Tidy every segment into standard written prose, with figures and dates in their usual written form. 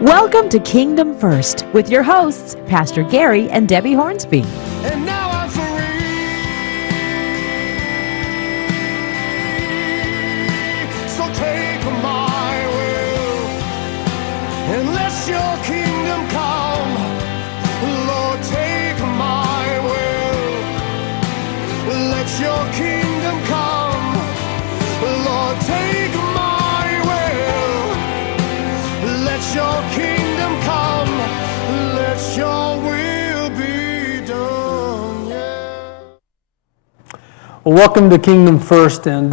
Welcome to Kingdom First with your hosts, Pastor Gary and Debbie Hornsby. And now I'm free. So take my will and let your kingdom come. Lord, take my will. Let your kingdom come. Lord, take my will. Let your kingdom come. Let your will be done. Yeah. Well, welcome to Kingdom First, and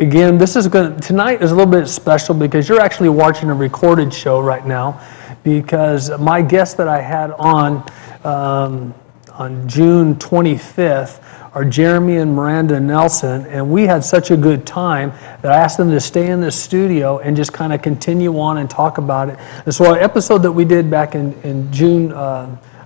again, tonight is a little bit special because you're actually watching a recorded show right now. Because my guest that I had on June 25th are Jeremy and Miranda Nelson, and we had such a good time that I asked them to stay in the studio and just kind of continue on and talk about it. And so our episode that we did back in June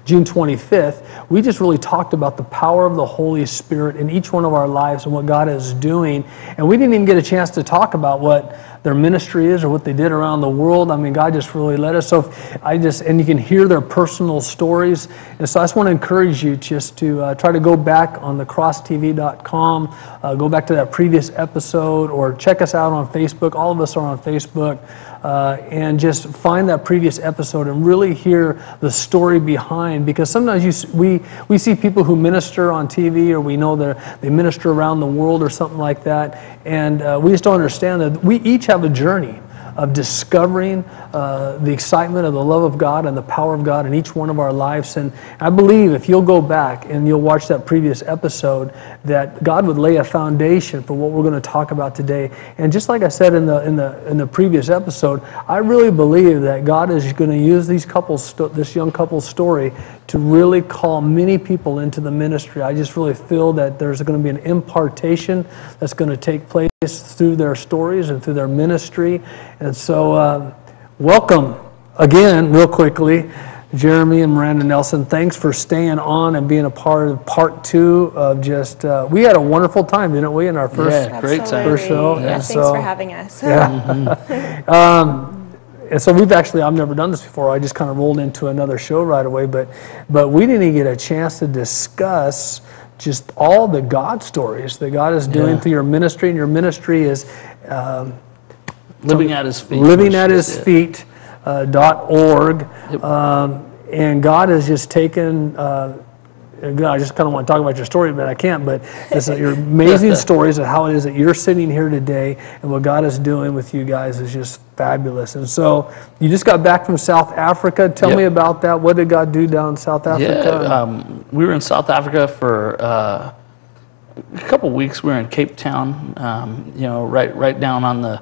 25th, we just really talked about the power of the Holy Spirit in each one of our lives and what God is doing. And we didn't even get a chance to talk about what their ministry is or what they did around the world. I mean, God just really led us. So and you can hear their personal stories. And so I just want to encourage you just to try to go back on thecrosstv.com, go back to that previous episode, or check us out on Facebook. All of us are on Facebook. And just find that previous episode and really hear the story behind, because sometimes we see people who minister on TV, or we know they minister around the world or something like that, and we just don't understand that we each have a journey of discovering the excitement of the love of God and the power of God in each one of our lives. And I believe if you'll go back and you'll watch that previous episode, that God would lay a foundation for what we're going to talk about today. And just like I said in the previous episode, I really believe that God is going to use this young couple's story to really call many people into the ministry. I just really feel that there's going to be an impartation that's going to take place through their stories and through their ministry. And so welcome again, real quickly, Jeremy and Miranda Nelson. Thanks for staying on and being a part of part two of just, we had a wonderful time, didn't we, in our first show? Yeah, thanks for having us. Yeah. And so I've never done this before. I just kind of rolled into another show right away, but we didn't even get a chance to discuss just all the God stories that God is doing through your ministry. And your ministry is Living at His Feet. LivingAtHisFeet.org. And God has just taken, I just kind of want to talk about your story, but I can't. But it's your amazing stories of how it is that you're sitting here today, and what God is doing with you guys is just fabulous. And so you just got back from South Africa. Tell me about that. What did God do down in South Africa? Yeah, we were in South Africa for a couple weeks. We were in Cape Town, right down on the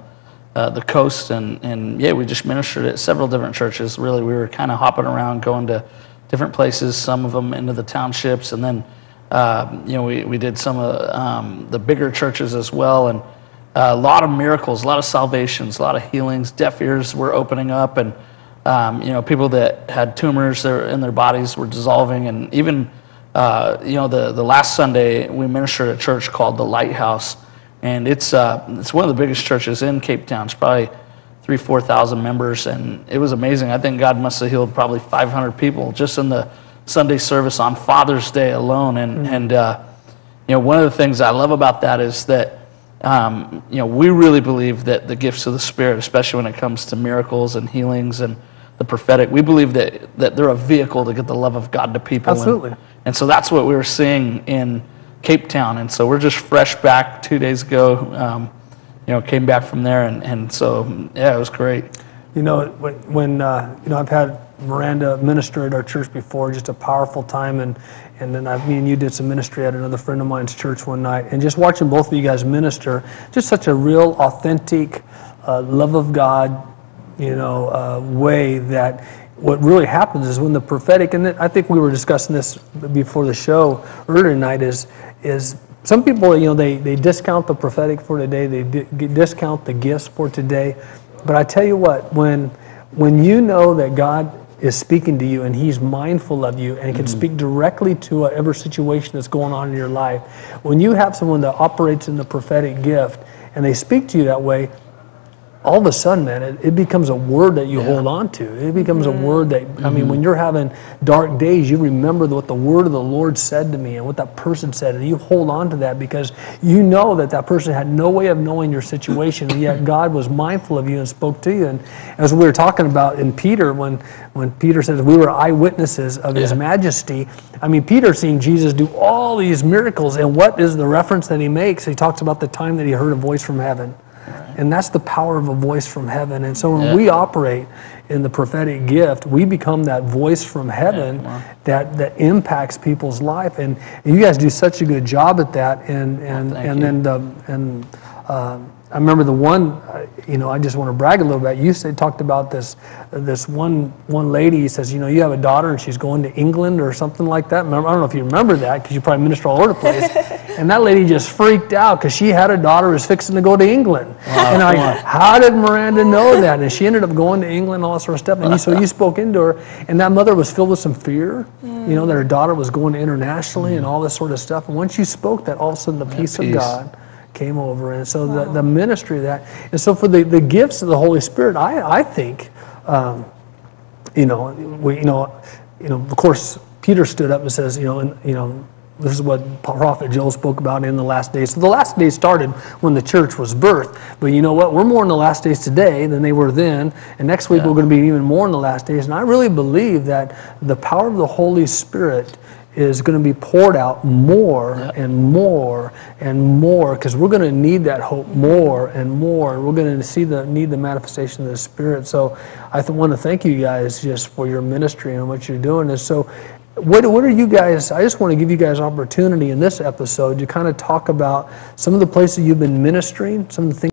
coast, and we just ministered at several different churches. Really, we were kind of hopping around, going to different places, some of them into the townships, and then we did some of the bigger churches as well, and a lot of miracles, a lot of salvations, a lot of healings. Deaf ears were opening up, and people that had tumors in their bodies were dissolving, and even the last Sunday we ministered at a church called the Lighthouse, and it's one of the biggest churches in Cape Town. It's probably 3,000-4,000 members, and it was amazing. I think God must have healed probably 500 people just in the Sunday service on Father's Day alone. And one of the things I love about that is that we really believe that the gifts of the Spirit, especially when it comes to miracles and healings and the prophetic, we believe that they're a vehicle to get the love of God to people. Absolutely. And so that's what we were seeing in Cape Town. And so we're just fresh back 2 days ago. Came back from there, and so, it was great. When I've had Miranda minister at our church before, just a powerful time, and then me and you did some ministry at another friend of mine's church one night, and just watching both of you guys minister, just such a real, authentic love of God, way that what really happens is when the prophetic, and I think we were discussing this before the show earlier tonight, is some people, they discount the prophetic for today, they discount the gifts for today. But I tell you what, when you know that God is speaking to you and He's mindful of you and can speak directly to whatever situation that's going on in your life, when you have someone that operates in the prophetic gift and they speak to you that way, all of a sudden, man, it becomes a word that you hold on to. It becomes a word that, I mean, when you're having dark days, you remember what the word of the Lord said to me and what that person said, and you hold on to that because you know that that person had no way of knowing your situation, and yet God was mindful of you and spoke to you. And as we were talking about in Peter, when Peter says we were eyewitnesses of His majesty, I mean, Peter seen Jesus do all these miracles, and what is the reference that he makes? He talks about the time that he heard a voice from heaven. And that's the power of a voice from heaven. And so when we operate in the prophetic gift, we become that voice from heaven that impacts people's life. And you guys do such a good job at that. I remember the one, I just want to brag a little bit. You talked about this one lady. He says, you have a daughter and she's going to England or something like that. I don't know if you remember that because you probably minister all over the place. And that lady just freaked out because she had a daughter who was fixing to go to England. Wow, and how did Miranda know that? And she ended up going to England and all that sort of stuff. And so you spoke into her, and that mother was filled with some fear, that her daughter was going internationally and all this sort of stuff. And once you spoke that, all of a sudden the peace of God came over. And so the ministry of that. And so for the gifts of the Holy Spirit, I think, of course, Peter stood up and says, this is what Prophet Joel spoke about in the last days. So the last days started when the church was birthed. But you know what? We're more in the last days today than they were then. And next week we're going to be even more in the last days. And I really believe that the power of the Holy Spirit is going to be poured out more and more and more, because we're going to need that hope more and more, and we're going to need the manifestation of the Spirit. So I want to thank you guys just for your ministry and what you're doing. And so what are you guys, I just want to give you guys opportunity in this episode to kind of talk about some of the places you've been ministering, some of the things